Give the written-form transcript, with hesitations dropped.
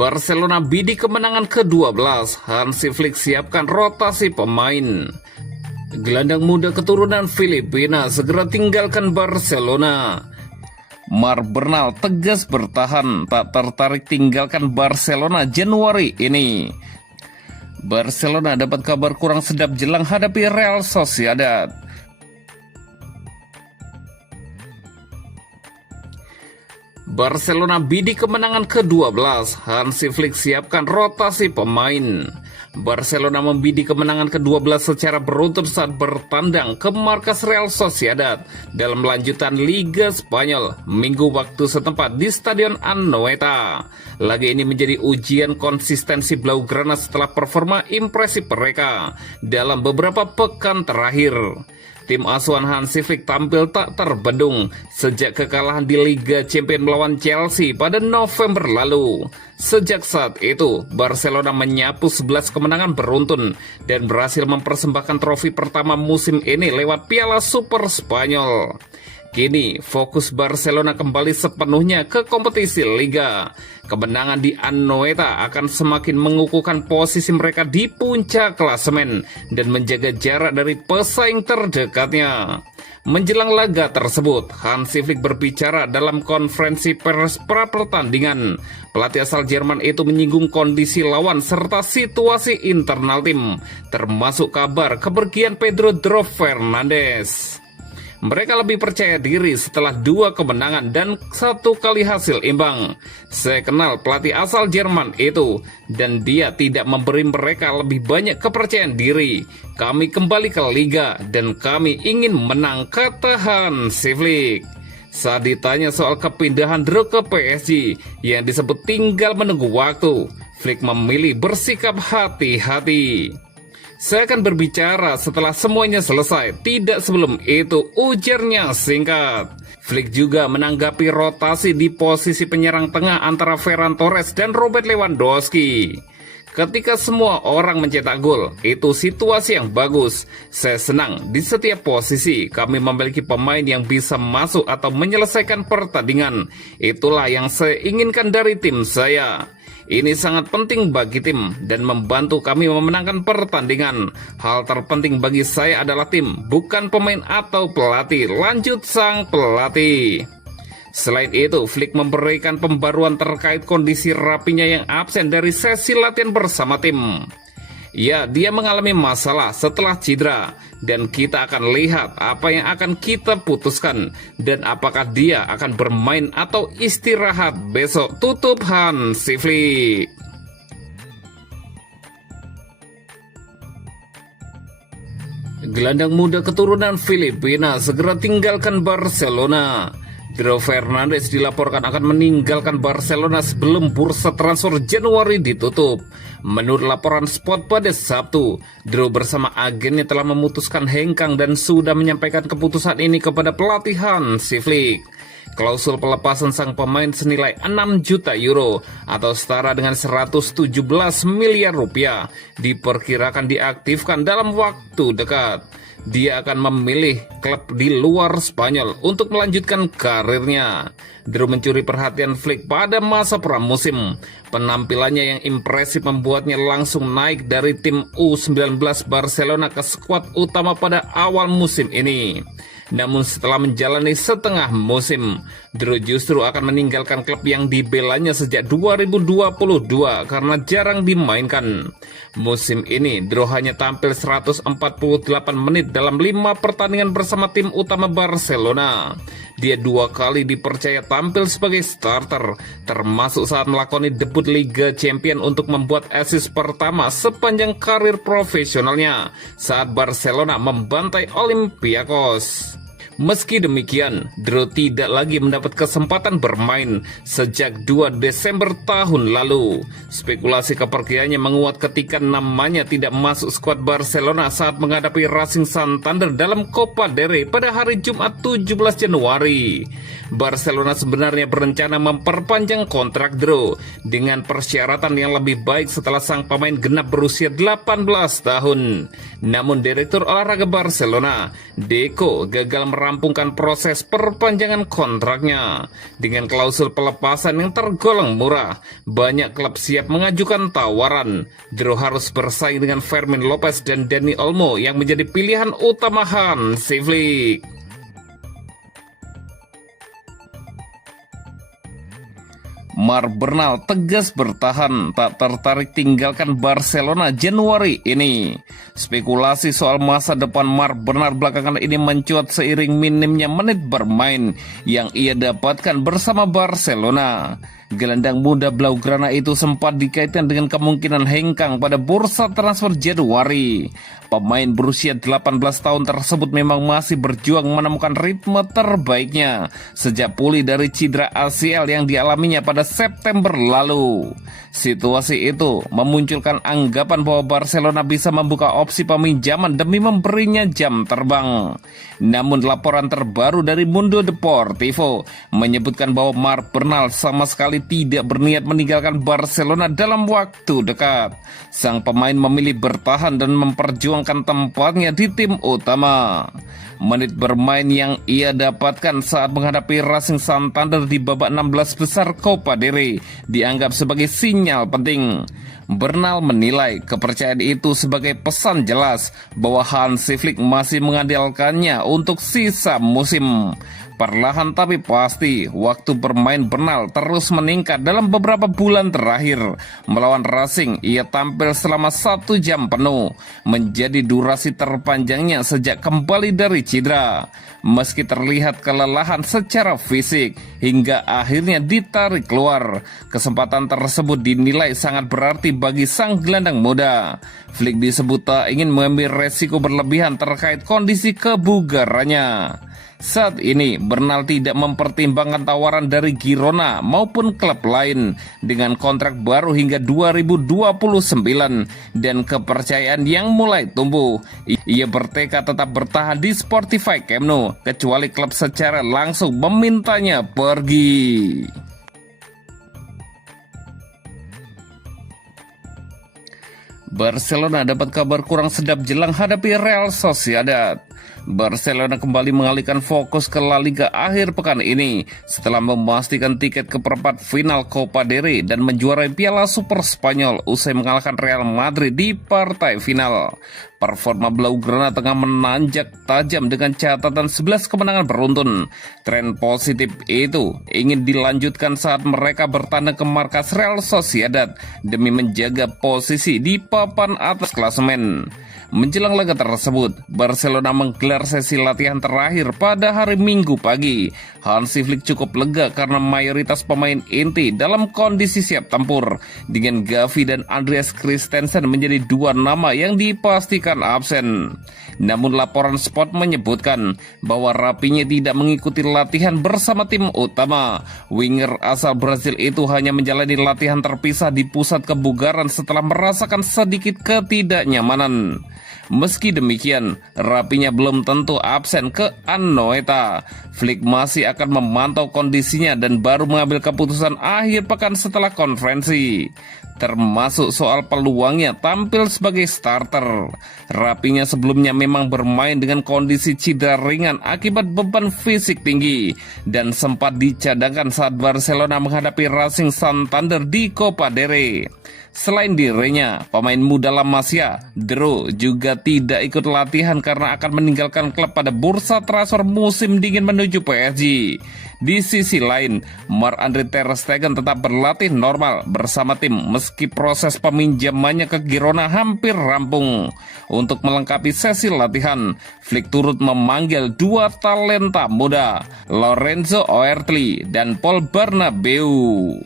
Barcelona bidik kemenangan ke-12, Hansi Flick siapkan rotasi pemain. Gelandang muda keturunan Filipina segera tinggalkan Barcelona. Marc Bernal tegas bertahan, tak tertarik tinggalkan Barcelona Januari ini. Barcelona dapat kabar kurang sedap jelang hadapi Real Sociedad. Barcelona bidik kemenangan ke-12, Hansi Flick siapkan rotasi pemain. Barcelona membidik kemenangan ke-12 secara beruntun saat bertandang ke markas Real Sociedad dalam lanjutan Liga Spanyol Minggu waktu setempat di Stadion Anoeta. Laga ini menjadi ujian konsistensi Blaugrana setelah performa impresif mereka dalam beberapa pekan terakhir. Tim asuhan Hansi Flick tampil tak terbendung sejak kekalahan di Liga Champions melawan Chelsea pada November lalu. Sejak saat itu, Barcelona menyapu 11 kemenangan beruntun dan berhasil mempersembahkan trofi pertama musim ini lewat Piala Super Spanyol. Kini, fokus Barcelona kembali sepenuhnya ke kompetisi Liga. Kemenangan di Anoeta akan semakin mengukuhkan posisi mereka di puncak klasemen dan menjaga jarak dari pesaing terdekatnya. Menjelang laga tersebut, Hansi Flick berbicara dalam konferensi pers pra pertandingan. Pelatih asal Jerman itu menyinggung kondisi lawan serta situasi internal tim, termasuk kabar kepergian Pedro Fernandes. Mereka lebih percaya diri setelah 2 kemenangan dan 1 kali hasil imbang. Saya kenal pelatih asal Jerman itu, dan dia tidak memberi mereka lebih banyak kepercayaan diri. Kami kembali ke Liga, dan kami ingin menang, kata Hansi Flick. Saat ditanya soal kepindahan Drew ke PSG yang disebut tinggal menunggu waktu, Flick memilih bersikap hati-hati. Saya akan berbicara setelah semuanya selesai, tidak sebelum itu, ujarnya singkat. Flick juga menanggapi rotasi di posisi penyerang tengah antara Ferran Torres dan Robert Lewandowski. Ketika semua orang mencetak gol, itu situasi yang bagus. Saya senang di setiap posisi kami memiliki pemain yang bisa masuk atau menyelesaikan pertandingan. Itulah yang saya inginkan dari tim saya. Ini sangat penting bagi tim dan membantu kami memenangkan pertandingan. Hal terpenting bagi saya adalah tim, bukan pemain atau pelatih, lanjut sang pelatih. Selain itu, Flick memberikan pembaruan terkait kondisi Rapinya yang absen dari sesi latihan bersama tim. Ya, dia mengalami masalah setelah cedera, dan kita akan lihat apa yang akan kita putuskan dan apakah dia akan bermain atau istirahat besok, tutup Hansi Flick. Gelandang muda keturunan Filipina segera tinggalkan Barcelona. Drew Fernandes dilaporkan akan meninggalkan Barcelona sebelum bursa transfer Januari ditutup. Menurut laporan Sport pada Sabtu, Drew bersama agennya telah memutuskan hengkang dan sudah menyampaikan keputusan ini kepada pelatih Hansi Flick. Klausul pelepasan sang pemain senilai 6 juta euro atau setara dengan 117 miliar rupiah diperkirakan diaktifkan dalam waktu dekat. Dia akan memilih klub di luar Spanyol untuk melanjutkan karirnya. Drew mencuri perhatian Flick pada masa pramusim. Penampilannya yang impresif membuatnya langsung naik dari tim U19 Barcelona ke skuad utama pada awal musim ini. Namun setelah menjalani setengah musim, Drew justru akan meninggalkan klub yang dibelanya sejak 2022 karena jarang dimainkan. Musim ini, Drew hanya tampil 148 menit dalam 5 pertandingan bersama tim utama Barcelona. Dia 2 kali dipercaya tampil sebagai starter, termasuk saat melakoni debut Liga Champions untuk membuat assist pertama sepanjang karir profesionalnya saat Barcelona membantai Olympiakos. Meski demikian, Drew tidak lagi mendapat kesempatan bermain sejak 2 Desember tahun lalu. Spekulasi kepergiannya menguat ketika namanya tidak masuk skuad Barcelona saat menghadapi Racing Santander dalam Copa del Rey pada hari Jumat 17 Januari. Barcelona sebenarnya berencana memperpanjang kontrak Drew dengan persyaratan yang lebih baik setelah sang pemain genap berusia 18 tahun. Namun Direktur Olahraga Barcelona, Deco, gagal meraih merampungkan proses perpanjangan kontraknya. Dengan klausul pelepasan yang tergolong murah, banyak klub siap mengajukan tawaran. Drew harus bersaing dengan Fermin Lopez dan Dani Olmo yang menjadi pilihan utama Hansi Flick. Marc Bernal tegas bertahan, tak tertarik tinggalkan Barcelona Januari ini. Spekulasi soal masa depan Marc Bernal belakangan ini mencuat seiring minimnya menit bermain yang ia dapatkan bersama Barcelona. Gelandang muda Blaugrana itu sempat dikaitkan dengan kemungkinan hengkang pada bursa transfer Januari. Pemain berusia 18 tahun tersebut memang masih berjuang menemukan ritme terbaiknya sejak pulih dari cedera ACL yang dialaminya pada September lalu. Situasi itu memunculkan anggapan bahwa Barcelona bisa membuka opsi peminjaman demi memberinya jam terbang. Namun laporan terbaru dari Mundo Deportivo menyebutkan bahwa Marc Bernal sama sekali tidak berniat meninggalkan Barcelona dalam waktu dekat. Sang pemain memilih bertahan dan memperjuangkan tempatnya di tim utama. Menit bermain yang ia dapatkan saat menghadapi Racing Santander di babak 16 besar Copa del Rey dianggap sebagai sinyal penting. Bernal menilai kepercayaan itu sebagai pesan jelas bahwa Hansi Flick masih mengandalkannya untuk sisa musim. Perlahan tapi pasti, waktu bermain Bernal terus meningkat dalam beberapa bulan terakhir. Melawan Racing, ia tampil selama 1 jam penuh, menjadi durasi terpanjangnya sejak kembali dari cedera. Meski terlihat kelelahan secara fisik, hingga akhirnya ditarik keluar. Kesempatan tersebut dinilai sangat berarti bagi sang gelandang muda. Flick disebut tak ingin mengambil resiko berlebihan terkait kondisi kebugarannya. Saat ini, Bernal tidak mempertimbangkan tawaran dari Girona maupun klub lain dengan kontrak baru hingga 2029 dan kepercayaan yang mulai tumbuh. Ia bertekad tetap bertahan di Spotify Camp Nou, kecuali klub secara langsung memintanya pergi. Barcelona dapat kabar kurang sedap jelang hadapi Real Sociedad. Barcelona kembali mengalihkan fokus ke La Liga akhir pekan ini setelah memastikan tiket ke perempat final Copa del Rey dan menjuarai Piala Super Spanyol usai mengalahkan Real Madrid di partai final. Performa Blaugrana tengah menanjak tajam dengan catatan 11 kemenangan beruntun. Tren positif itu ingin dilanjutkan saat mereka bertandang ke markas Real Sociedad demi menjaga posisi di papan atas klasemen. Menjelang laga tersebut, Barcelona menggelar sesi latihan terakhir pada hari Minggu pagi. Hansi Flick cukup lega karena mayoritas pemain inti dalam kondisi siap tempur, dengan Gavi dan Andreas Christensen menjadi 2 nama yang dipastikan absen. Namun laporan Sport menyebutkan bahwa Rafinha tidak mengikuti latihan bersama tim utama. Winger asal Brazil itu hanya menjalani latihan terpisah di pusat kebugaran setelah merasakan sedikit ketidaknyamanan. Meski demikian, Rafinha belum tentu absen ke Anoeta. Flick masih akan memantau kondisinya dan baru mengambil keputusan akhir pekan setelah konferensi, termasuk soal peluangnya tampil sebagai starter. Rafinha sebelumnya memang bermain dengan kondisi cedera ringan akibat beban fisik tinggi dan sempat dicadangkan saat Barcelona menghadapi Racing Santander di Copa del Rey. Selain dirinya, pemain muda La Masia, Drew, juga tidak ikut latihan karena akan meninggalkan klub pada bursa transfer musim dingin menuju PSG. Di sisi lain, Marc-Andre ter Stegen tetap berlatih normal bersama tim meski proses peminjamannya ke Girona hampir rampung. Untuk melengkapi sesi latihan, Flick turut memanggil 2 talenta muda, Lorenzo Oertli dan Paul Bernabeu.